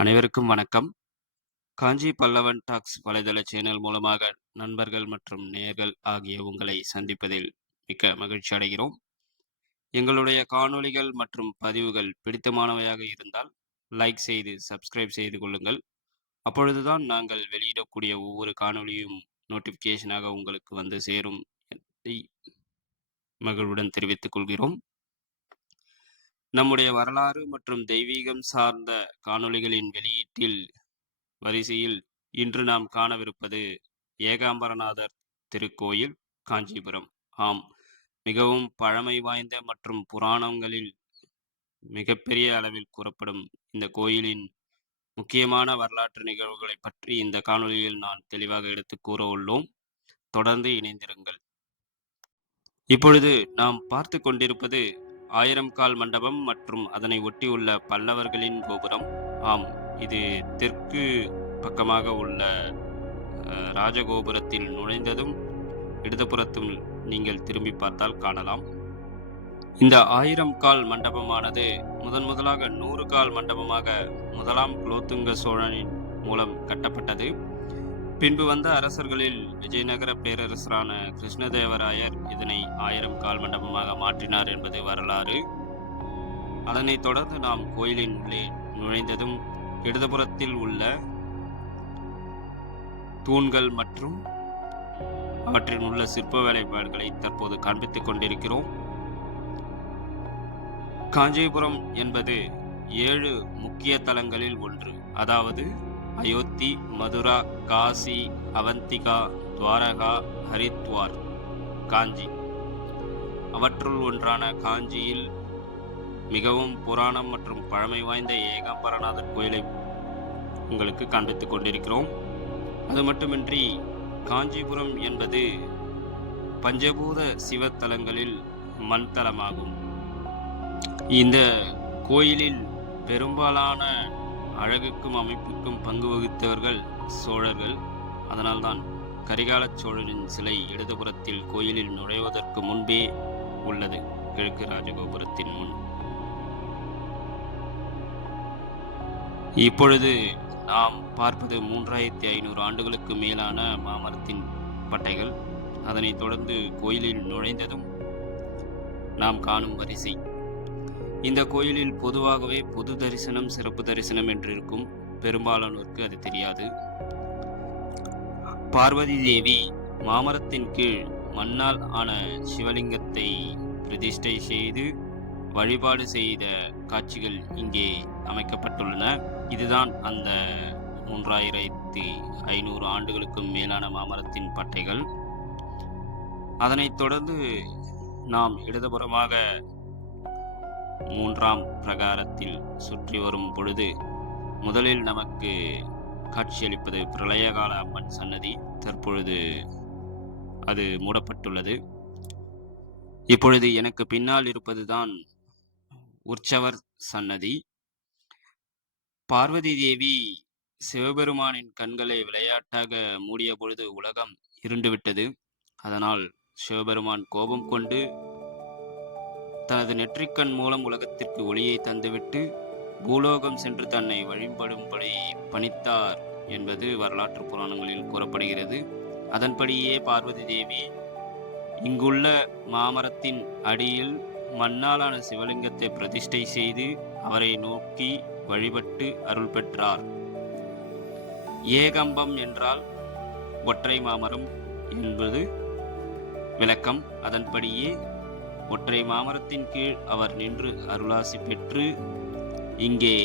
அனைவருக்கும் வணக்கம். காஞ்சி பல்லவன் டாக்ஸ் வலைதள சேனல் மூலமாக நண்பர்கள் மற்றும் நேயர்கள் ஆகிய உங்களை சந்திப்பதில் மிக்க மகிழ்ச்சி அடைகிறோம். எங்களுடைய காணொளிகள் மற்றும் பதிவுகள் பிடித்தமானவையாக இருந்தால் லைக் செய்து சப்ஸ்கிரைப் செய்து கொள்ளுங்கள். அப்பொழுதுதான் நாங்கள் வெளியிடக்கூடிய ஒவ்வொரு காணொளியும் நோட்டிஃபிகேஷனாக உங்களுக்கு வந்து சேரும் என்பதை மகிழ்வுடன் தெரிவித்துக் கொள்கிறோம். நம்முடைய வரலாறு மற்றும் தெய்வீகம் சார்ந்த காணொளிகளின் வெளியீட்டில் வரிசையில் இன்று நாம் காணவிருப்பது ஏகாம்பரநாதர் திருக்கோயில், காஞ்சிபுரம். ஆம், மிகவும் பழமை வாய்ந்த மற்றும் புராணங்களில் மிகப்பெரிய அளவில் கூறப்படும் இந்த கோயிலின் முக்கியமான வரலாற்று நிகழ்வுகளை பற்றி இந்த காணொளியில் நான் தெளிவாக எடுத்து கூற உள்ளோம். தொடர்ந்து இணைந்திருங்கள். இப்பொழுது நாம் பார்த்து கொண்டிருப்பது 1000 கால் மண்டபம் மற்றும் அதனை ஒட்டியுள்ள பல்லவர்களின் கோபுரம். ஆம், இது தெற்கு பக்கமாக உள்ள ராஜகோபுரத்தில் நுழைந்ததும் இடதுபுறத்தில் நீங்கள் திரும்பி பார்த்தால் காணலாம். இந்த 1000 கால் மண்டபமானது முதலாக 100 கால் மண்டபமாக முதலாம் குலோத்துங்க சோழனின் மூலம் கட்டப்பட்டது. பின்பு வந்த அரசர்களில் விஜயநகர பேரரசரான கிருஷ்ணதேவராயர் இதனை 1000 கால் மண்டபமாக மாற்றினார் என்பது வரலாறு. அதனைத் தொடர்ந்து நாம் கோயிலின் உள்ளே நுழைந்ததும் இடதுபுறத்தில் உள்ள தூண்கள் மற்றும் அவற்றில் உள்ள சிற்ப வேலைப்பாடுகளை தற்போது காண்பித்துக் கொண்டிருக்கிறோம். காஞ்சிபுரம் என்பது 7 முக்கிய தலங்களில் ஒன்று. அதாவது அயோத்தி, மதுரா, காசி, அவந்திகா, துவாரகா, ஹரித்வார், காஞ்சி. அவற்றுள் ஒன்றான காஞ்சியில் மிகவும் புராணம் மற்றும் பழமை வாய்ந்த ஏகாம்பரநாதர் கோயிலை உங்களுக்கு காண்பித்துக் கொண்டிருக்கிறோம். அது மட்டுமின்றி காஞ்சிபுரம் என்பது பஞ்சபூத சிவத்தலங்களில் மண் தலமாகும். இந்த கோயிலில் பெரும்பாலான அழகுக்கும் அமைப்புக்கும் பங்கு வகித்தவர்கள் சோழர்கள். அதனால்தான் கரிகால சோழரின் சிலை இடதுபுறத்தில் கோயிலில் நுழைவதற்கு முன்பே உள்ளது, கிழக்கு ராஜகோபுரத்தின் முன். இப்பொழுது நாம் பார்ப்பது 3500 ஆண்டுகளுக்கு மேலான மாமரத்தின் பட்டைகள். அதனைத் தொடர்ந்து கோயிலில் நுழைந்ததும் நாம் காணும் வரிசை. இந்த கோயிலில் பொதுவாகவே பொது தரிசனம், சிறப்பு தரிசனம் என்று இருக்கும். பெரும்பாலானோருக்கு அது தெரியாது. பார்வதி தேவி மாமரத்தின் கீழ் மண்ணால் ஆன சிவலிங்கத்தை பிரதிஷ்டை செய்து வழிபாடு செய்த காட்சிகள் இங்கே அமைக்கப்பட்டுள்ளன. இதுதான் அந்த 3500 ஆண்டுகளுக்கும் மேலான மாமரத்தின் பட்டைகள். அதனைத் தொடர்ந்து நாம் இடதுபுறமாக 3ஆம் பிரகாரத்தில் சுற்றி வரும் பொழுது முதலில் நமக்கு காட்சியளிப்பது பிரளயகால அம்மன் சன்னதி. தற்பொழுது அது மூடப்பட்டுள்ளது. இப்பொழுது எனக்கு பின்னால் இருப்பதுதான் உற்சவர் சன்னதி. பார்வதி தேவி சிவபெருமானின் கண்களை விளையாட்டாக மூடிய பொழுது உலகம் இருண்டுவிட்டது. அதனால் சிவபெருமான் கோபம் கொண்டு தனது நெற்றிக்கண் மூலம் உலகத்திற்கு ஒளியை தந்துவிட்டு பூலோகம் சென்று தன்னை வழிபடும்படி பணித்தார் என்பது வரலாற்று புராணங்களில் கூறப்படுகிறது. அதன்படியே பார்வதி தேவி இங்குள்ள மாமரத்தின் அடியில் மண்ணாலான சிவலிங்கத்தை பிரதிஷ்டை செய்து அவரை நோக்கி வழிபட்டு அருள் பெற்றார். ஏகம்பம் என்றால் ஒற்றை மாமரம் என்பது விளக்கம். அதன்படியே ஒற்றை மாமரத்தின் கீழ் அவர் நின்று அருளாசி பெற்று இங்கே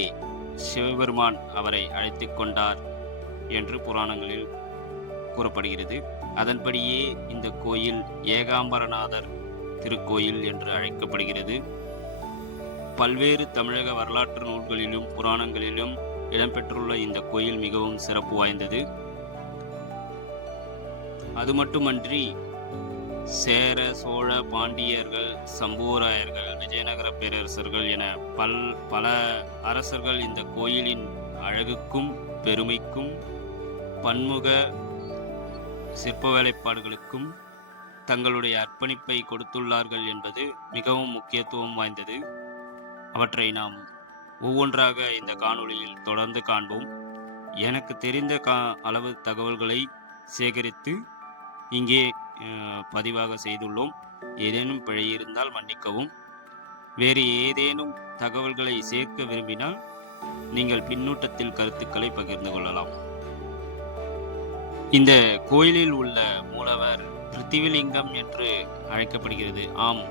சிவபெருமான் அவரை அழைத்து கொண்டார் என்று புராணங்களில் கூறப்படுகிறது. அதன்படியே இந்த கோயில் ஏகாம்பரநாதர் திருக்கோயில் என்று அழைக்கப்படுகிறது. பல்வேறு தமிழக வரலாற்று நூல்களிலும் புராணங்களிலும் இடம்பெற்றுள்ள இந்த கோயில் மிகவும் சிறப்பு வாய்ந்தது. அது மட்டுமன்றி சேர, சோழ, பாண்டியர்கள், சம்புவராயர்கள், விஜயநகர பேரரசர்கள் என பல அரசர்கள் இந்த கோயிலின் அழகுக்கும் பெருமைக்கும் பன்முக சிற்ப வேலைப்பாடுகளுக்கும் தங்களுடைய அர்ப்பணிப்பை கொடுத்துள்ளார்கள் என்பது மிகவும் முக்கியத்துவம் வாய்ந்தது. அவற்றை நாம் ஒவ்வொன்றாக இந்த காணொளியில் தொடர்ந்து காண்போம். எனக்கு தெரிந்த அளவு தகவல்களை சேகரித்து இங்கே பதிவாக செய்துள்ளோம். ஏதேனும் பிழை இருந்தால் மன்னிக்கவும். வேறு ஏதேனும் தகவல்களை சேர்க்க விரும்பினால் நீங்கள் பின்னூட்டத்தில் கருத்துக்களை பகிர்ந்து கொள்ளலாம். இந்த கோயிலில் உள்ள மூலவர் பிருத்திவிலிங்கம் என்று அழைக்கப்படுகிறது. ஆம்,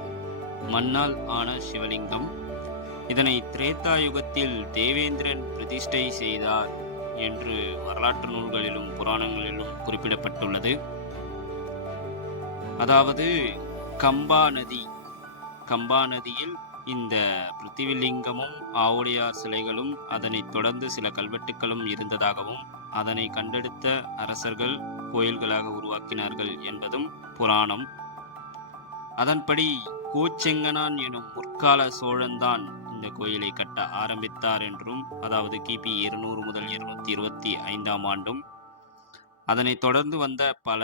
மண்ணால் ஆன சிவலிங்கம். இதனை திரேதா யுகத்தில் தேவேந்திரன் பிரதிஷ்டை செய்தார் என்று வரலாற்று நூல்களிலும் புராணங்களிலும் குறிப்பிடப்பட்டுள்ளது. அதாவது கம்பா நதியில் இந்த பிருத்திவிலிங்கமும் ஆவுடையார் சிலைகளும் அதனைத் தொடர்ந்து சில கல்வெட்டுகளும் இருந்ததாகவும் அதனை கண்டெடுத்த அரசர்கள் கோயில்களாக உருவாக்கினார்கள் என்பதும் புராணம். அதன்படி கோச்செங்கனான் எனும் முற்கால சோழன்தான் இந்த கோயிலை கட்ட ஆரம்பித்தார் என்றும், அதாவது கிபி 200 முதல் 225 ஆண்டும் அதனைத் தொடர்ந்து வந்த பல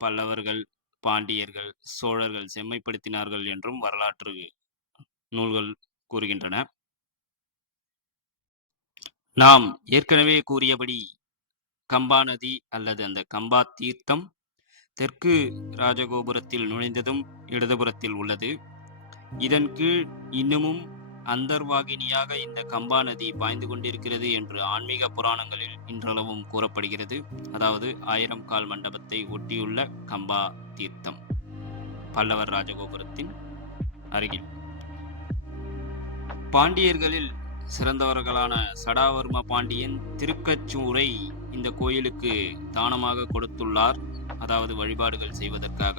பல்லவர்கள், பாண்டியர்கள், சோழர்கள் செம்மைப்படுத்தினார்கள் என்றும் வரலாற்று நூல்கள் கூறுகின்றன. நாம் ஏற்கனவே கூறியபடி கம்பா நதி அல்லது அந்த கம்பா தீர்த்தம் தெற்கு ராஜகோபுரத்தில் நுழைந்ததும் இடதுபுறத்தில் உள்ளது. இதன் கீழ் இன்னமும் அந்தர்வாகினியாக இந்த கம்பா நதி பாய்ந்து கொண்டிருக்கிறது என்று ஆன்மீக புராணங்களில் இன்றளவும் கூறப்படுகிறது. அதாவது 1000 கால் மண்டபத்தை ஒட்டியுள்ள கம்பா தீர்த்தம் பல்லவர் ராஜகோபுரத்தின் அருகில். பாண்டியர்களில் சிறந்தவர்களான சடாவர்ம பாண்டியன் திருக்கச்சூரை இந்த கோயிலுக்கு தானமாக கொடுத்துள்ளார். அதாவது வழிபாடுகள் செய்வதற்காக.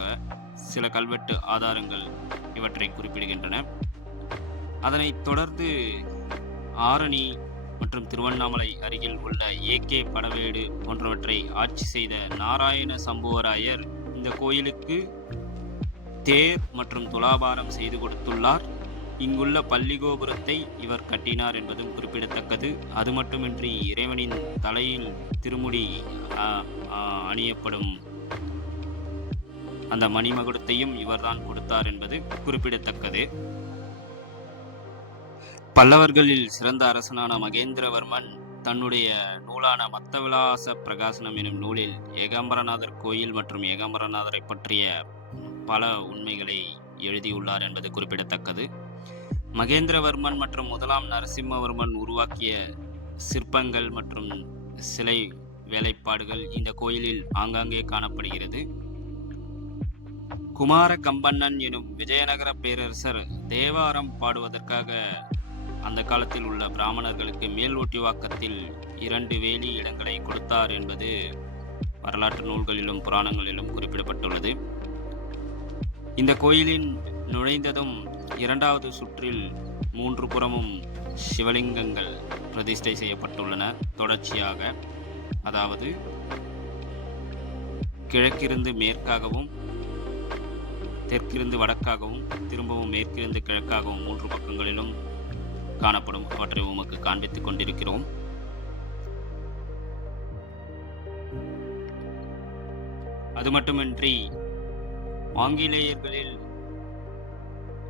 சில கல்வெட்டு ஆதாரங்கள் இவற்றை குறிப்பிடுகின்றன. அதனைத் தொடர்ந்து ஆரணி மற்றும் திருவண்ணாமலை அருகில் உள்ள ஏகே படவேடு போன்றவற்றை ஆட்சி செய்த நாராயண சம்புவராயர் இந்த கோயிலுக்கு தேர் மற்றும் துலாபாரம் செய்து கொடுத்துள்ளார். இங்குள்ள பள்ளிகோபுரத்தை இவர் கட்டினார் என்பதும் குறிப்பிடத்தக்கது. அது மட்டுமின்றி இறைவனின் தலையில் திருமுடி அணியப்படும் அந்த மணிமகுடத்தையும் இவர்தான் கொடுத்தார் என்பது குறிப்பிடத்தக்கது. பல்லவர்களில் சிறந்த அரசனான மகேந்திரவர்மன் தன்னுடைய நூலான மத்தவிலாச பிரகாசனம் எனும் நூலில் ஏகாம்பரநாதர் கோயில் மற்றும் ஏகாம்பரநாதரை பற்றிய பல உண்மைகளை எழுதியுள்ளார் என்பது குறிப்பிடத்தக்கது. மகேந்திரவர்மன் மற்றும் முதலாம் நரசிம்மவர்மன் உருவாக்கிய சிற்பங்கள் மற்றும் சிலை வேலைப்பாடுகள் இந்த கோயிலில் ஆங்காங்கே காணப்படுகிறது. குமார கம்பண்ணன் எனும் விஜயநகர பேரரசர் தேவாரம் பாடுவதற்காக அந்த காலத்தில் உள்ள பிராமணர்களுக்கு மேல் ஒட்டிவாக்கத்தில் 2 வேலி இடங்களை கொடுத்தார் என்பது வரலாற்று நூல்களிலும் புராணங்களிலும் குறிப்பிடப்பட்டுள்ளது. இந்த கோயிலின் நுழைந்ததும் 2வது சுற்றில் 3 புறமும் சிவலிங்கங்கள் பிரதிஷ்டை செய்யப்பட்டுள்ளன தொடர்ச்சியாக. அதாவது கிழக்கிருந்து மேற்காகவும், தெற்கிருந்து வடக்காகவும், திரும்பவும் மேற்கிருந்து கிழக்காகவும் 3 பக்கங்களிலும் காணப்படும். அவற்றை உமக்கு காண்பித்துக் கொண்டிருக்கிறோம். அது மட்டுமின்றி ஆங்கிலேயர்களில்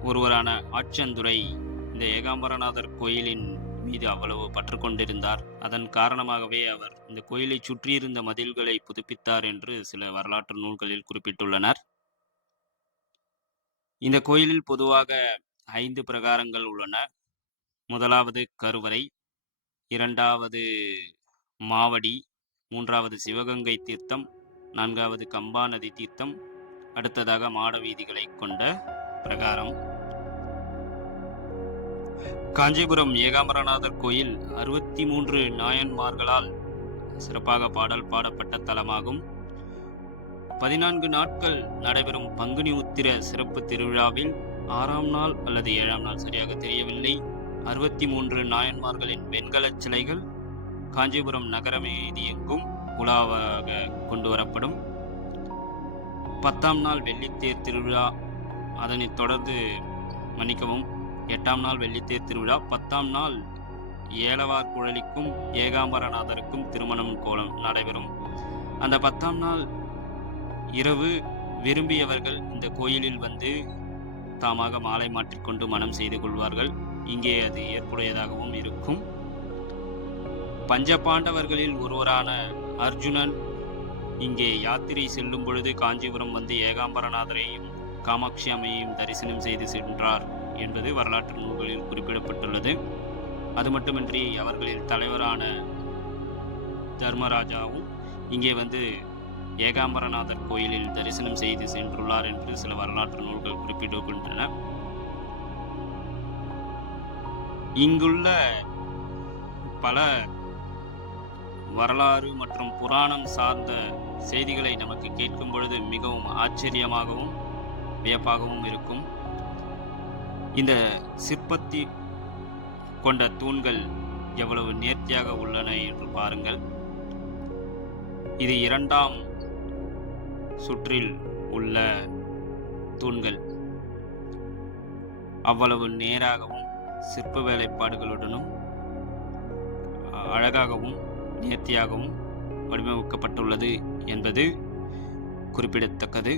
ஒருவரான ஆச்சந்துரை இந்த ஏகாம்பரநாதர் கோயிலின் மீது அவ்வளவு பற்று கொண்டிருந்தார். அதன் காரணமாகவே அவர் இந்த கோயிலை சுற்றியிருந்த மதில்களை புதுப்பித்தார் என்று சில வரலாற்று நூல்களில் குறிப்பிட்டுள்ளனர். இந்த கோயிலில் பொதுவாக 5 பிரகாரங்கள் உள்ளன. 1வது கருவறை, 2வது மாவடி, 3வது சிவகங்கை தீர்த்தம், 4வது கம்பா நதி தீர்த்தம், அடுத்ததாக மாட வீதிகளை கொண்ட பிரகாரம். காஞ்சிபுரம் ஏகாம்பரநாதர் கோயில் 63 நாயன்மார்களால் சிறப்பாக பாடல் பாடப்பட்ட தலமாகும். 14 நாட்கள் நடைபெறும் பங்குனி உத்திர சிறப்பு திருவிழாவில் 6ஆம் நாள் அல்லது 7ஆம் நாள் சரியாக தெரியவில்லை 63 நாயன்மார்களின் வெண்கலச் சிலைகள் காஞ்சிபுரம் நகரமீதி எங்கும் உலாவாக கொண்டு வரப்படும். 10ஆம் நாள் வெள்ளித்தேர் திருவிழா, அதனைத் தொடர்ந்து 8ஆம் நாள் வெள்ளித்தேர் திருவிழா, 10ஆம் நாள் ஏலவார் குழலிக்கும் ஏகாம்பரநாதருக்கும் திருமணம் கோலம் நடைபெறும். அந்த 10ஆம் நாள் இரவு விரும்பியவர்கள் இந்த கோயிலில் வந்து தாமாக மாலை மாற்றிக்கொண்டு மனம் செய்து கொள்வார்கள். இங்கே அது ஏற்புடையதாகவும் இருக்கும். பஞ்ச பாண்டவர்களில் ஒருவரான அர்ஜுனன் இங்கே யாத்திரை செல்லும் பொழுது காஞ்சிபுரம் வந்து ஏகாம்பரநாதரையும் காமாட்சி அம்மையையும் தரிசனம் செய்து சென்றார் என்பது வரலாற்று நூல்களில் குறிப்பிடப்பட்டுள்ளது. அது மட்டுமின்றி அவர்களில் தலைவரான தர்மராஜாவும் இங்கே வந்து ஏகாம்பரநாதர் கோயிலில் தரிசனம் செய்து சென்றுள்ளார் என்று சில வரலாற்று நூல்கள் குறிப்பிடுகின்றன. இங்குள்ள பல வரலாறு மற்றும் புராணம் சார்ந்த செய்திகளை நமக்கு கேட்கும் பொழுது மிகவும் ஆச்சரியமாகவும் வியப்பாகவும் இருக்கும். இந்த சிற்பத்தி கொண்ட தூண்கள் எவ்வளவு நேர்த்தியாக உள்ளன என்று பாருங்கள். இது 2ஆம் சுற்றில் உள்ள தூண்கள். அவ்வளவு நேராகவும் சிற்ப வேலைப்பாடுகளுடனும் அழகாகவும் நேர்த்தியாகவும் வடிவமைக்கப்பட்டுள்ளது என்பது குறிப்பிடத்தக்கது.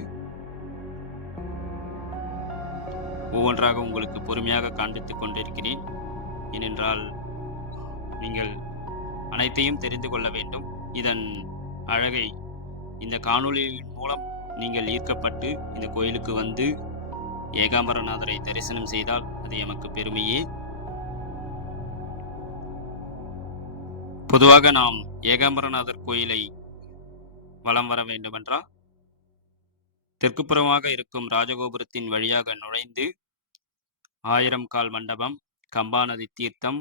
ஒவ்வொன்றாக உங்களுக்கு பொறுமையாக காண்பித்துக் கொண்டிருக்கிறேன். ஏனென்றால் நீங்கள் அனைத்தையும் தெரிந்து கொள்ள வேண்டும். இதன் அழகை இந்த காணொளியின் மூலம் நீங்கள் ஈர்க்கப்பட்டு இந்த கோயிலுக்கு வந்து ஏகாம்பரநாதரை தரிசனம் செய்தால் அது எமக்கு பெருமையே. பொதுவாக நாம் ஏகாம்பரநாதர் கோயிலை வலம் வர வேண்டுமென்றால் தெற்குப்புறமாக இருக்கும் ராஜகோபுரத்தின் வழியாக நுழைந்து 1000 கால் மண்டபம், கம்பாநதி தீர்த்தம்,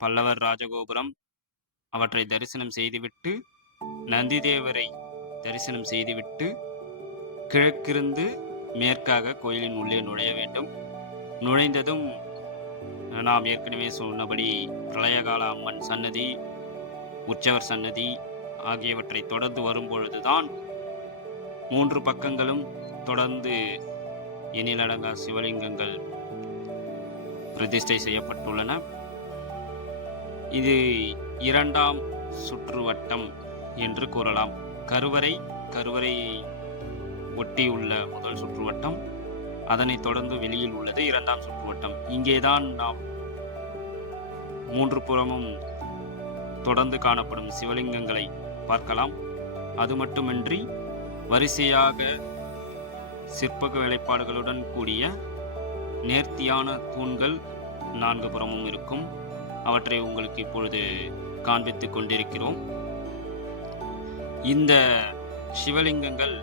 பல்லவர் ராஜகோபுரம் அவற்றை தரிசனம் செய்துவிட்டு நந்திதேவரை தரிசனம் செய்துவிட்டு கிழக்கிருந்து மேற்காக கோயிலின் உள்ளே நுழைய வேண்டும். நுழைந்ததும் நாம் ஏற்கனவே சொன்னபடி பிரளயகால அம்மன் சன்னதி, உற்சவர் சன்னதி ஆகியவற்றை தொடர்ந்து வரும்பொழுதுதான் 3 பக்கங்களும் தொடர்ந்து எண்ணிலடங்கா சிவலிங்கங்கள் பிரதிஷ்டை செய்யப்பட்டுள்ளன. இது 2ஆம் சுற்றுவட்டம் என்று கூறலாம். கருவறையை ஒட்டியுள்ள முதல் சுற்றுவட்டம், அதனைத் தொடர்ந்து வெளியில் உள்ளது 2ஆம் சுற்றுவட்டம். இங்கேதான் நாம் 3 புறமும் தொடர்ந்து காணப்படும் சிவலிங்கங்களை பார்க்கலாம். அது மட்டுமின்றி வரிசையாக சிற்ப வேலைப்பாடுகளுடன் கூடிய நேர்த்தியான தூண்கள் 4 புறமும் இருக்கும். அவற்றை உங்களுக்கு இப்பொழுது காண்பித்துக் கொண்டிருக்கிறோம். இந்த சிவலிங்கங்கள்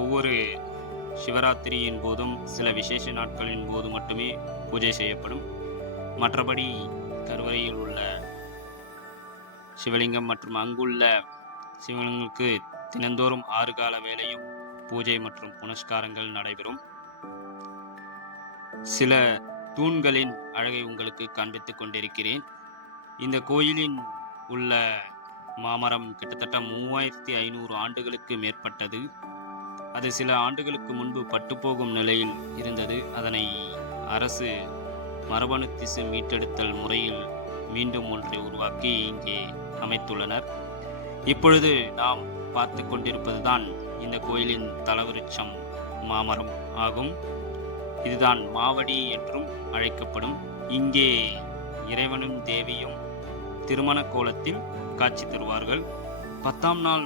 ஒவ்வொரு சிவராத்திரியின் போதும் சில விசேஷ நாட்களின் போது மட்டுமே பூஜை செய்யப்படும். மற்றபடி கருவறையில் உள்ள சிவலிங்கம் மற்றும் அங்குள்ள சிவலிங்கங்களுக்கு தினந்தோறும் 6 கால வேளையும் பூஜை மற்றும் புனஸ்காரங்கள் நடைபெறும். சில தூண்களின் அழகை உங்களுக்கு காண்பித்துக் கொண்டிருக்கிறேன். இந்த கோயிலின் உள்ள மாமரம் கிட்டத்தட்ட 3500 ஆண்டுகளுக்கு மேற்பட்டது. அது சில ஆண்டுகளுக்கு முன்பு பட்டுப்போகும் நிலையில் இருந்தது. அதனை அரசு மரபணு திசு மீட்டெடுத்தல் முறையில் மீண்டும் ஒன்றை உருவாக்கி இங்கே அமைத்துள்ளனர். இப்பொழுது நாம் பார்த்து கொண்டிருப்பதுதான் இந்த கோயிலின் தலவிருட்சம் மாமரம் ஆகும். இதுதான் மாவடி என்றும் அழைக்கப்படும். இங்கே இறைவனும் தேவியும் திருமண கோலத்தில் காட்சி தருவார்கள். 10ஆம் நாள்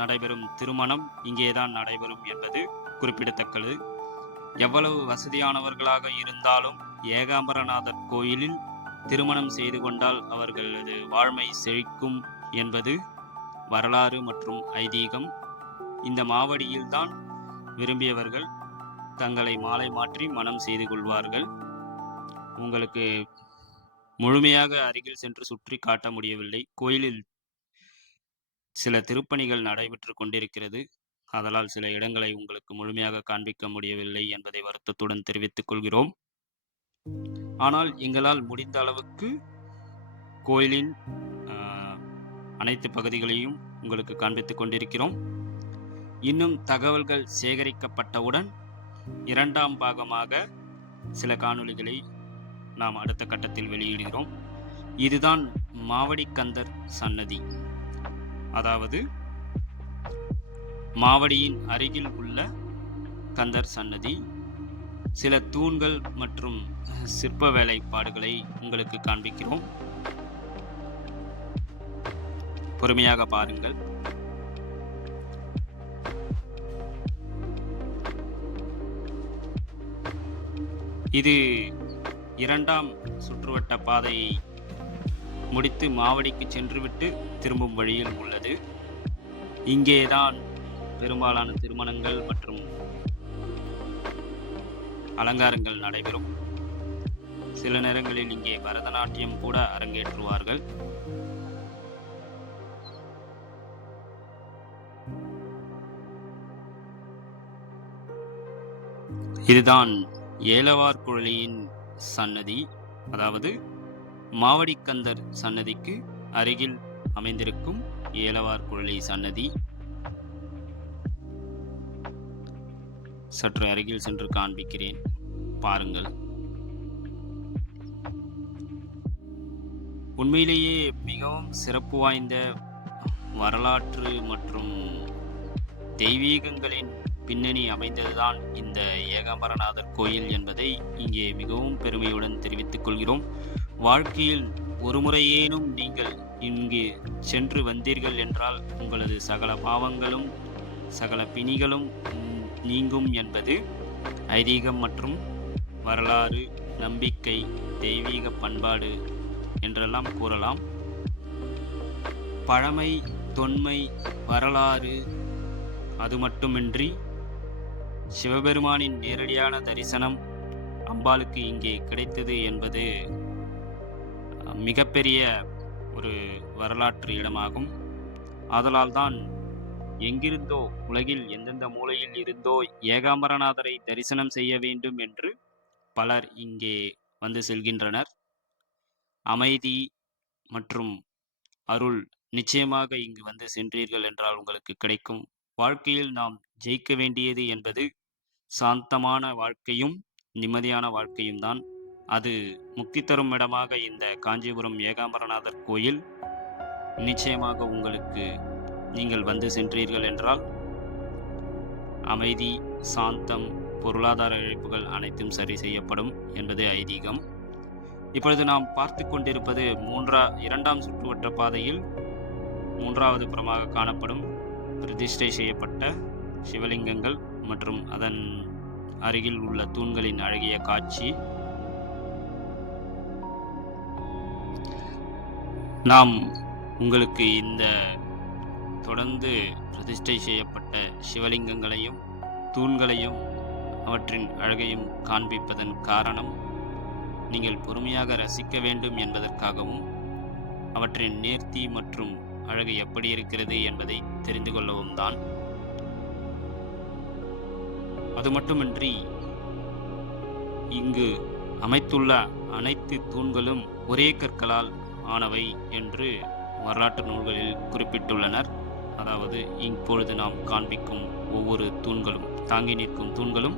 நடைபெறும் திருமணம் இங்கேதான் நடைபெறும் என்பது குறிப்பிடத்தக்கது. எவ்வளவு வசதியானவர்களாக இருந்தாலும் ஏகாம்பரநாதர் கோயிலில் திருமணம் செய்து கொண்டால் அவர்களது வாழ்மை செழிக்கும் என்பது வரலாறு மற்றும் ஐதீகம். இந்த மாவடியில்தான் விரும்பியவர்கள் தங்களை மாலை மாற்றி மனம் செய்து கொள்வார்கள். உங்களுக்கு முழுமையாக அருகில் சென்று சுற்றி காட்ட முடியவில்லை. கோயிலில் சில திருப்பணிகள் நடைபெற்று கொண்டிருக்கிறது. அதனால் சில இடங்களை உங்களுக்கு முழுமையாக காண்பிக்க முடியவில்லை என்பதை வருத்தத்துடன் தெரிவித்துக் கொள்கிறோம். ஆனால் எங்களால் முடிந்த அளவுக்கு கோயிலின் அனைத்து பகுதிகளையும் உங்களுக்கு காண்பித்துக் கொண்டிருக்கிறோம். இன்னும் தகவல்கள் சேகரிக்கப்பட்டவுடன் 2ஆம் பாகமாக சில காணொளிகளை நாம் அடுத்த கட்டத்தில் வெளியிடுகிறோம். இதுதான் மாவடிக்கந்தர் சன்னதி, அதாவது மாவடியின் அருகில் உள்ள கந்தர் சன்னதி. சில தூண்கள் மற்றும் சிற்ப வேலைப்பாடுகளை உங்களுக்கு காண்பிக்கிறோம். பொறுமையாக பாருங்கள். இது 2ஆம் சுற்றுவட்ட பாதையை முடித்து மாவடிக்கு சென்றுவிட்டு திரும்பும் வழியில் உள்ளது. இங்கேதான் பெரும்பாலான திருமணங்கள் மற்றும் அலங்காரங்கள் நடைபெறும். சில நேரங்களில் இங்கே பரதநாட்டியம் கூட அரங்கேற்றுவார்கள். இதுதான் ஏலவார்குழலியின் சன்னதி, அதாவது மாவடிக்கந்தர் சன்னதிக்கு அருகில் அமைந்திருக்கும் ஏலவார்குழலி சன்னதி. சற்று அருகில் சென்று காண்பிக்கிறேன், பாருங்கள். உண்மையிலேயே மிகவும் சிறப்பு வாய்ந்த வரலாற்று மற்றும் தெய்வீகங்களின் பின்னணி அமைந்ததுதான் இந்த ஏகாம்பரநாதர் கோயில் என்பதை இங்கே மிகவும் பெருமையுடன் தெரிவித்துக் கொள்கிறோம். வாழ்க்கையில் ஒரு முறையேனும் நீங்கள் இங்கு சென்று வந்தீர்கள் என்றால் உங்களது சகல பாவங்களும் சகல பிணிகளும் நீங்கும் என்பது ஐதீகம் மற்றும் வரலாறு, நம்பிக்கை, தெய்வீக பண்பாடு என்றெல்லாம் கூறலாம். பழமை, தொன்மை, வரலாறு, அது மட்டுமின்றி சிவபெருமானின் நேரடியான தரிசனம் அம்பாளுக்கு இங்கே கிடைத்தது என்பது மிகப்பெரிய ஒரு வரலாற்று இடமாகும். ஆதலால் தான் எங்கிருந்தோ, உலகில் எந்தெந்த மூலையில் இருந்தோ ஏகாம்பரநாதரை தரிசனம் செய்ய வேண்டும் என்று பலர் இங்கே வந்து செல்கின்றனர். அமைதி மற்றும் அருள் நிச்சயமாக இங்கு வந்து சென்றீர்கள் என்றால் உங்களுக்கு கிடைக்கும். வாழ்க்கையில் நாம் ஜெயிக்க வேண்டியது என்பது சாந்தமான வாழ்க்கையும் நிம்மதியான வாழ்க்கையும் தான். அது முக்தி தரும் இடமாக இந்த காஞ்சிபுரம் ஏகாம்பரநாதர் கோயில் நிச்சயமாக உங்களுக்கு நீங்கள் வந்து சென்றீர்கள் என்றால் அமைதி, சாந்தம், பொருளாதார இழப்புகள் அனைத்தும் சரி செய்யப்படும் என்பது ஐதீகம். இப்பொழுது நாம் பார்த்து கொண்டிருப்பது 2ஆம் சுற்றுவட்ட பாதையில் 3வது புறமாக காணப்படும் பிரதிஷ்டை செய்யப்பட்ட சிவலிங்கங்கள் மற்றும் அதன் அருகில் உள்ள தூண்களின் அழகிய காட்சி. நாம் உங்களுக்கு இந்த தொடர்ந்து பிரதிஷ்டை செய்யப்பட்ட சிவலிங்கங்களையும் தூண்களையும் அவற்றின் அழகையும் காண்பிப்பதன் காரணம் நீங்கள் பொறுமையாக ரசிக்க வேண்டும் என்பதற்காகவும் அவற்றின் நேர்த்தி மற்றும் அழகு எப்படி இருக்கிறது என்பதை தெரிந்து கொள்ளவும் தான். அது மட்டுமின்றி இங்கு அமைத்துள்ள அனைத்து தூண்களும் ஒரே கற்களால் ஆனவை என்று வரலாற்று நூல்களில் குறிப்பிட்டுள்ளனர். அதாவது இப்பொழுது நாம் காண்பிக்கும் ஒவ்வொரு தூண்களும், தாங்கி நிற்கும் தூண்களும்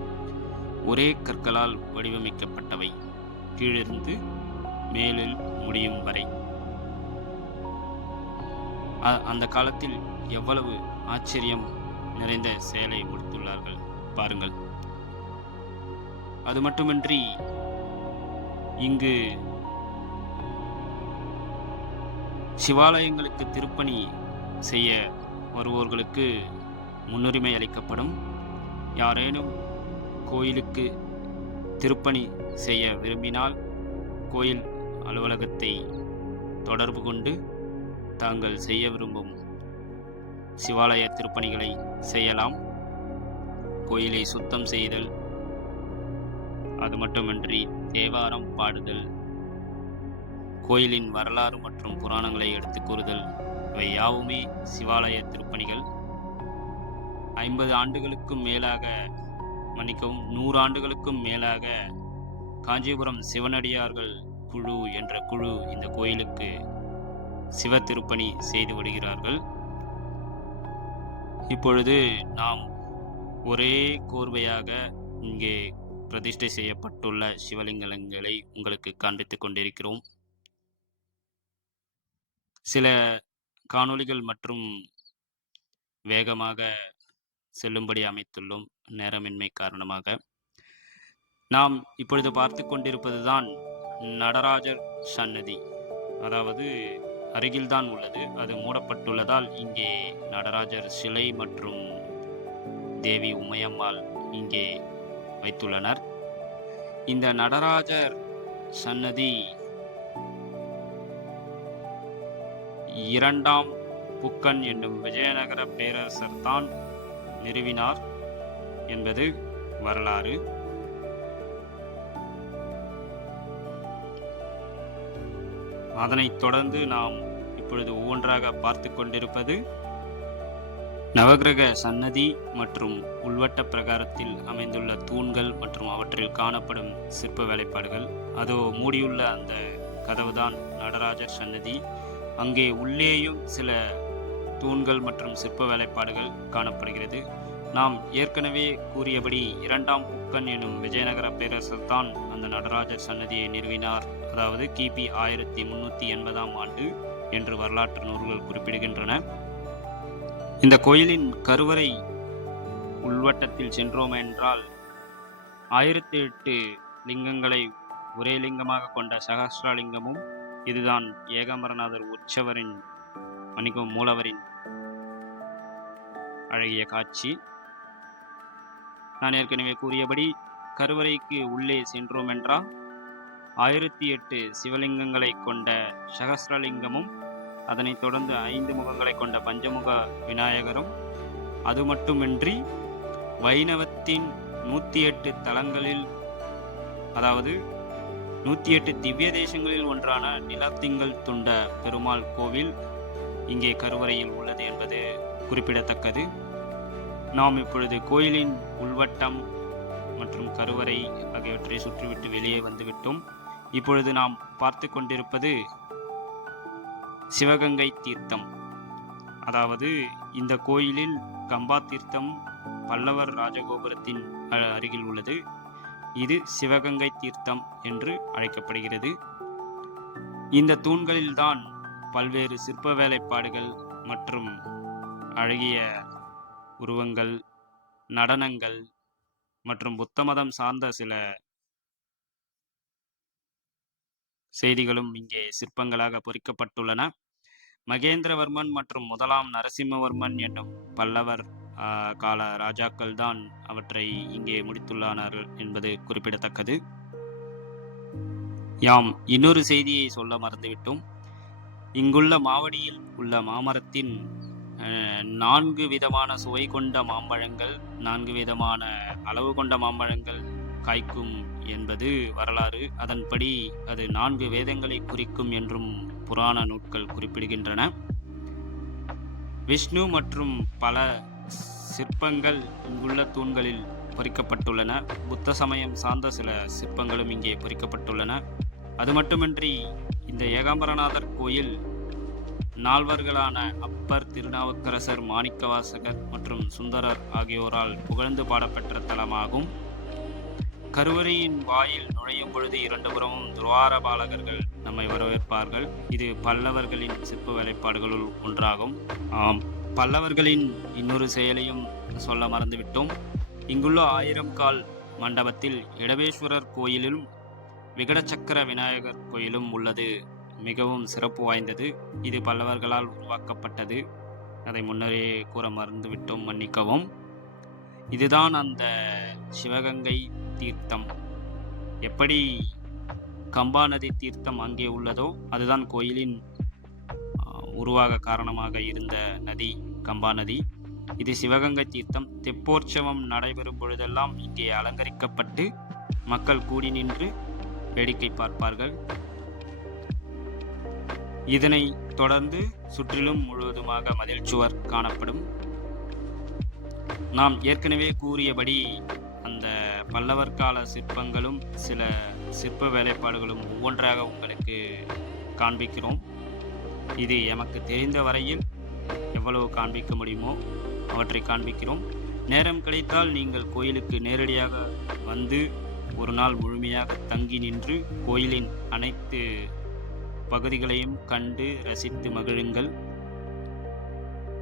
ஒரே கற்களால் வடிவமைக்கப்பட்டவை, கீழிருந்து மேலில் முடியும் வரை. அந்த காலத்தில் எவ்வளவு ஆச்சரியம் நிறைந்த செயலை முடித்துள்ளார்கள் பாருங்கள். அது மட்டுமின்றி இங்கு சிவாலயங்களுக்கு திருப்பணி செய்ய வருவோர்களுக்கு முன்னுரிமை அளிக்கப்படும். யாரேனும் கோயிலுக்கு திருப்பணி செய்ய விரும்பினால் கோயில் அலுவலகத்தை தொடர்பு கொண்டு தாங்கள் செய்ய விரும்பும் சிவாலய திருப்பணிகளை செய்யலாம். கோயிலை சுத்தம் செய்தல், அது மட்டுமின்றி தேவாரம் பாடுதல், கோயிலின் வரலாறு மற்றும் புராணங்களை எடுத்து கூறுதல், இவை யாவுமே சிவாலய திருப்பணிகள். 50 ஆண்டுகளுக்கும் மேலாக, மன்னிக்கவும் 100 ஆண்டுகளுக்கும் மேலாக காஞ்சிபுரம் சிவனடியார்கள் குழு என்ற குழு இந்த கோயிலுக்கு சிவ திருப்பணி செய்து வருகிறார்கள். இப்பொழுது நாம் ஒரே கோர்வையாக இங்கே பிரதிஷ்டை செய்யப்பட்டுள்ள சிவலிங்கங்களை உங்களுக்கு காண்பித்துக் கொண்டிருக்கிறோம். சில காணொளிகள் மற்றும் வேகமாக செல்லும்படி அமைத்துள்ளோம் நேரமின்மை காரணமாக. நாம் இப்பொழுது பார்த்து கொண்டிருப்பதுதான் நடராஜர் சன்னதி. அதாவது அருகில்தான் உள்ளது. அது மூடப்பட்டுள்ளதால் இங்கே நடராஜர் சிலை மற்றும் தேவி உமையம்மாள் இங்கே வைத்துள்ளனர். இந்த நடராஜர் சன்னதி 2ஆம் புக்கன் என்னும் விஜயநகர பேரரசர் தான் நிறுவினார் என்பது வரலாறு. அதனைத் தொடர்ந்து நாம் இப்பொழுது ஒவ்வொன்றாக பார்த்து கொண்டிருப்பது நவக்கிரக சன்னதி மற்றும் உள்வட்ட பிரகாரத்தில் அமைந்துள்ள தூண்கள் மற்றும் அவற்றில் காணப்படும் சிற்ப வேலைப்பாடுகள். அதோ மூடியுள்ள அந்த கதவுதான் நடராஜர் சன்னதி. அங்கே உள்ளேயும் சில தூண்கள் மற்றும் சிற்ப வேலைப்பாடுகள் காணப்படுகிறது. நாம் ஏற்கனவே கூறியபடி 2ஆம் புக்கன் எனும் விஜயநகர பேரரசர் தான் அந்த நடராஜர் சன்னதியை நிறுவினார். அதாவது கிபி 1380ஆம் ஆண்டு என்று வரலாற்று நூல்கள் குறிப்பிடுகின்றன. இந்த கோயிலின் கருவறை உள்வட்டத்தில் சென்றோம் என்றால் 1008 லிங்கங்களை ஒரே லிங்கமாக கொண்ட சகஸ்ரலிங்கமும், இதுதான் ஏகாம்பரநாதர் உற்சவரின் மூலவரின் அழகிய காட்சி. நான் ஏற்கனவே கூறியபடி கருவறைக்கு உள்ளே சென்றோம் என்றால் 1008 சிவலிங்கங்களை கொண்ட சகஸ்ரலிங்கமும், அதனைத் தொடர்ந்து 5 முகங்களை கொண்ட பஞ்சமுக விநாயகரும், அது மட்டுமின்றி வைணவத்தின் 108 தலங்களில், அதாவது 108 திவ்ய தேசங்களில் ஒன்றான நிலத்திங்கள் துண்ட பெருமாள் கோவில் இங்கே கருவறையில் உள்ளது என்பது குறிப்பிடத்தக்கது. நாம் இப்பொழுது கோயிலின் உள்வட்டம் மற்றும் கருவறை ஆகியவற்றை சுற்றிவிட்டு வெளியே வந்துவிட்டோம். இப்பொழுது நாம் பார்த்து கொண்டிருப்பது சிவகங்கை தீர்த்தம். அதாவது இந்த கோயிலில் கம்பா தீர்த்தம் பல்லவர் ராஜகோபுரத்தின் அருகில் உள்ளது. இது சிவகங்கை தீர்த்தம் என்று அழைக்கப்படுகிறது. இந்த தூண்களில்தான் பல்வேறு சிற்ப வேலைப்பாடுகள் மற்றும் அழகிய உருவங்கள், நடனங்கள் மற்றும் புத்த மதம் சார்ந்த சில செய்திகளும் இங்கே சிற்பங்களாக பொறிக்கப்பட்டுள்ளன. மகேந்திரவர்மன் மற்றும் 1ஆம் நரசிம்மவர்மன் என்னும் பல்லவர் கால ராஜாக்கள் தான் அவற்றை இங்கே முடித்துள்ளனர் என்பது குறிப்பிடத்தக்கது. யாம் இன்னொரு செய்தியை சொல்ல மறந்துவிட்டோம். இங்குள்ள மாவடியில் உள்ள மாமரத்தின் 4 விதமான சுவை கொண்ட மாம்பழங்கள், 4 விதமான அளவு கொண்ட மாம்பழங்கள் காய்க்கும் என்பது வரலாறு. அதன்படி அது 4 வேதங்களை குறிக்கும் என்றும் புராண நூல்கள் குறிப்பிடுகின்றன. விஷ்ணு மற்றும் பல சிற்பங்கள் இங்குள்ள தூண்களில் பொறிக்கப்பட்டுள்ளன. புத்த சமயம் சார்ந்த சில சிற்பங்களும் இங்கே பொறிக்கப்பட்டுள்ளன. அது மட்டுமின்றி இந்த ஏகாம்பரநாதர் கோயில் நால்வர்களான அப்பர், திருநாவுக்கரசர், மாணிக்கவாசகர் மற்றும் சுந்தரர் ஆகியோரால் புகழ்ந்து பாடப்பெற்ற தலமாகும். கருவறையின் வாயில் நுழையும் பொழுது 2 புறமும் துவாரபாலகர்கள் நம்மை வரவேற்பார்கள். இது பல்லவர்களின் சிற்ப வேலைப்பாடுகளுள் ஒன்றாகும். பல்லவர்களின் இன்னொரு செயலையும் சொல்ல மறந்துவிட்டோம். இங்குள்ள 1000 கால் மண்டபத்தில் இடவேஸ்வரர் கோயிலும் விகடச்சக்கர விநாயகர் கோயிலும் உள்ளது. மிகவும் சிறப்பு வாய்ந்தது. இது பல்லவர்களால் உருவாக்கப்பட்டது. அதை முன்னரே கூற மறந்துவிட்டோம், மன்னிக்கவும். இதுதான் அந்த சிவகங்கை தீர்த்தம். எப்படி கம்பா நதி தீர்த்தம் அங்கே உள்ளதோ அதுதான் கோயிலின் உருவாக காரணமாக இருந்த நதி கம்பா நதி. இது சிவகங்கை தீர்த்தம். தெப்போற்சவம் நடைபெறும் பொழுதெல்லாம் இங்கே அலங்கரிக்கப்பட்டு மக்கள் கூடி நின்று வேடிக்கை பார்ப்பார்கள். இதனை தொடர்ந்து சுற்றிலும் முழுவதுமாக மதில் சுவர் காணப்படும். நாம் ஏற்கனவே கூறியபடி அந்த பல்லவர் கால சிற்பங்களும் சில சிற்ப வேலைப்பாடுகளும் ஒவ்வொன்றாக உங்களுக்கு காண்பிக்கிறோம். இது எமக்கு தெரிந்த வரையில் எவ்வளவு காண்பிக்க முடியுமோ அவற்றை காண்பிக்கிறோம். நேரம் கிடைத்தால் நீங்கள் கோயிலுக்கு நேரடியாக வந்து ஒரு நாள் முழுமையாக தங்கி நின்று கோயிலின் அனைத்து பகுதிகளையும் கண்டு ரசித்து மகிழுங்கள்.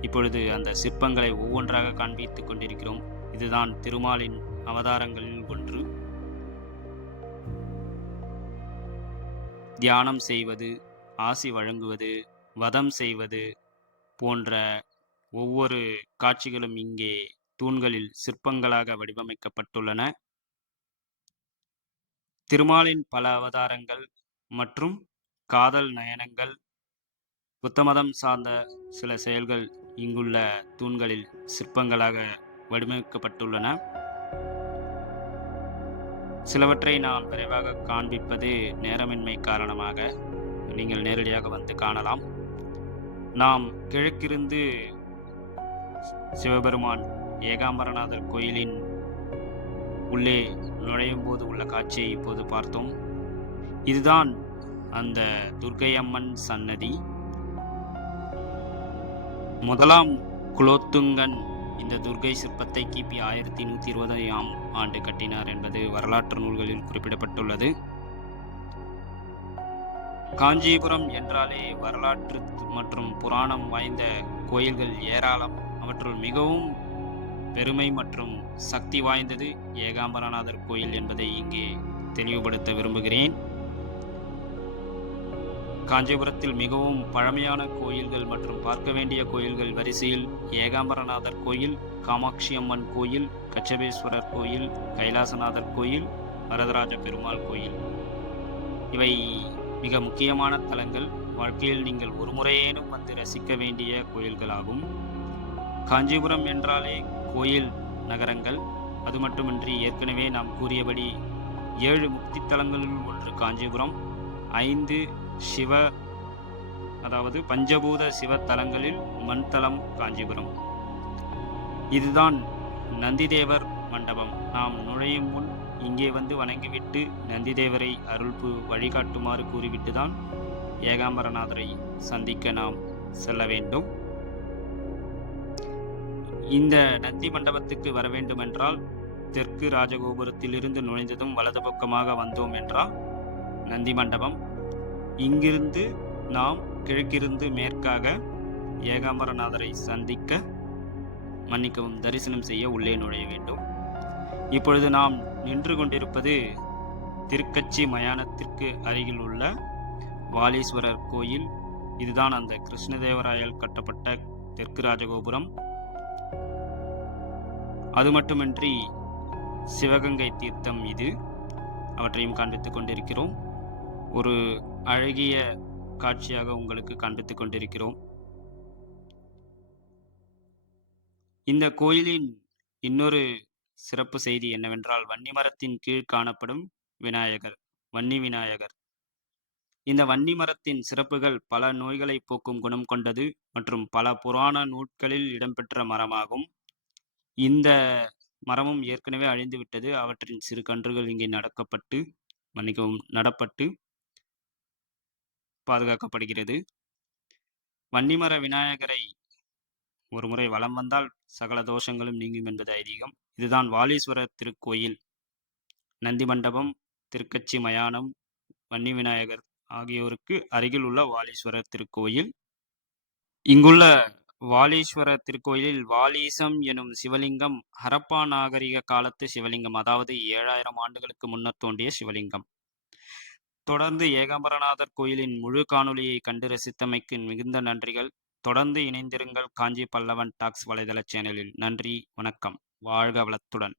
இப்பொழுது அந்த சிற்பங்களை ஒவ்வொன்றாக காண்பித்துக் கொண்டிருக்கிறோம். இதுதான் திருமாலின் அவதாரங்களில் ஒன்று. தியானம் செய்வது, ஆசி வழங்குவது, வதம் செய்வது போன்ற ஒவ்வொரு காட்சிகளும் இங்கே தூண்களில் சிற்பங்களாக வடிவமைக்கப்பட்டுள்ளன. திருமாலின் பல அவதாரங்கள் மற்றும் காதல் நயனங்கள், புத்த மதம் சார்ந்த சில செயல்கள் இங்குள்ள தூண்களில் சிற்பங்களாக வடிவமைக்கப்பட்டுள்ளன. சிலவற்றை நான் விரைவாக காண்பிப்பது நேரமின்மை காரணமாக நீங்கள் நேரடியாக வந்து காணலாம். நாம் கிழக்கிருந்து சிவபெருமான் ஏகாம்பரநாதர் கோயிலின் உள்ளே நுழையும் போது உள்ள காட்சியை இப்போது பார்த்தோம். இதுதான் அந்த துர்க்கை அம்மன் சன்னதி. முதலாம் குலோத்துங்கன் இந்த துர்க்கை சிற்பத்தை கிபி 1120ஆம் ஆண்டு கட்டினார் என்பது வரலாற்று நூல்களில் குறிப்பிடப்பட்டுள்ளது. காஞ்சிபுரம் என்றாலே வரலாற்று மற்றும் புராணம் வாய்ந்த கோயில்கள் ஏராளம். அவற்றுள் மிகவும் பெருமை மற்றும் சக்தி வாய்ந்தது ஏகாம்பரநாதர் கோயில் என்பதை இங்கே தெளிவுபடுத்த விரும்புகிறேன். காஞ்சிபுரத்தில் மிகவும் பழமையான கோயில்கள் மற்றும் பார்க்க வேண்டிய கோயில்கள் வரிசையில் ஏகாம்பரநாதர் கோயில், காமாட்சி அம்மன் கோயில், கச்சபேஸ்வரர் கோயில், கைலாசநாதர் கோயில், வரதராஜ பெருமாள் கோயில் இவை மிக முக்கியமான தலங்கள். வாழ்க்கையில் நீங்கள் ஒரு முறையேனும் வந்து ரசிக்க வேண்டிய கோயில்களாகும். காஞ்சிபுரம் என்றாலே கோயில் நகரங்கள். அது மட்டுமின்றி ஏற்கனவே நாம் கூறியபடி 7 முக்தி தலங்களுள் ஒன்று காஞ்சிபுரம். 5 சிவ அதாவது பஞ்சபூத சிவத்தலங்களில் மண்தலம் காஞ்சிபுரம். இதுதான் நந்திதேவர் மண்டபம். நாம் நுழையும் முன் இங்கே வந்து வணங்கிவிட்டு நந்திதேவரை அருள்பு வழிகாட்டுமாறு கூறிவிட்டுதான் ஏகாம்பரநாதரை சந்திக்க நாம் செல்ல வேண்டும். இந்த நந்தி மண்டபத்துக்கு வர வேண்டுமென்றால் தெற்கு ராஜகோபுரத்திலிருந்து நுழைந்ததும் வலது பக்கமாக வந்தோம் என்றால் நந்தி மண்டபம். இங்கிருந்து நாம் கிழக்கிருந்து மேற்காக ஏகாம்பரநாதரை தரிசனம் செய்ய உள்ளே நுழைய வேண்டும். இப்பொழுது நாம் நின்று கொண்டிருப்பது திருக்கச்சி மயானத்திற்கு அருகில் உள்ள வாலீஸ்வரர் கோயில். இதுதான் அந்த கிருஷ்ணதேவராயால் கட்டப்பட்ட தெற்கு ராஜகோபுரம். அது மட்டுமின்றி சிவகங்கை தீர்த்தம் இது. அவற்றையும் காண்பித்துக் கொண்டிருக்கிறோம். ஒரு அழகிய காட்சியாக உங்களுக்கு காண்பித்துக் கொண்டிருக்கிறோம். இந்த கோயிலின் இன்னொரு சிறப்பு செய்தி என்னவென்றால் வன்னி மரத்தின் கீழ் காணப்படும் விநாயகர், வன்னி விநாயகர். இந்த வன்னி மரத்தின் சிறப்புகள் பல நோய்களை போக்கும் குணம் கொண்டது மற்றும் பல புராண நூட்களில் இடம்பெற்ற மரமாகும். இந்த மரமும் ஏற்கனவே அழிந்துவிட்டது. அவற்றின் சிறு கன்றுகள் இங்கே நடப்பட்டு பாதுகாக்கப்படுகிறது. வன்னிமர விநாயகரை ஒரு முறை வலம் வந்தால் சகல தோஷங்களும் நீங்கும் என்பது ஐதீகம். இதுதான் வாலீஸ்வரர் திருக்கோயில். நந்தி மண்டபம், திருக்கச்சி மயானம், வன்னி விநாயகர் ஆகியோருக்கு அருகில் உள்ள வாலீஸ்வரர் திருக்கோயில். இங்குள்ள வாலீஸ்வரர் திருக்கோயிலில் வாலீசம் எனும் சிவலிங்கம் ஹரப்பா நாகரிக காலத்து சிவலிங்கம், அதாவது 7000 ஆண்டுகளுக்கு முன்னர் தோன்றிய சிவலிங்கம். தொடர்ந்து ஏகாம்பரநாதர் கோயிலின் முழு காணொளியை கண்டு ரசித்தமைக்கு மிகுந்த நன்றிகள். தொடர்ந்து இணைந்திருங்கள் காஞ்சி பல்லவன் டாக்ஸ் வலைதள சேனலில். நன்றி, வணக்கம். வாழ்க வளத்துடன்.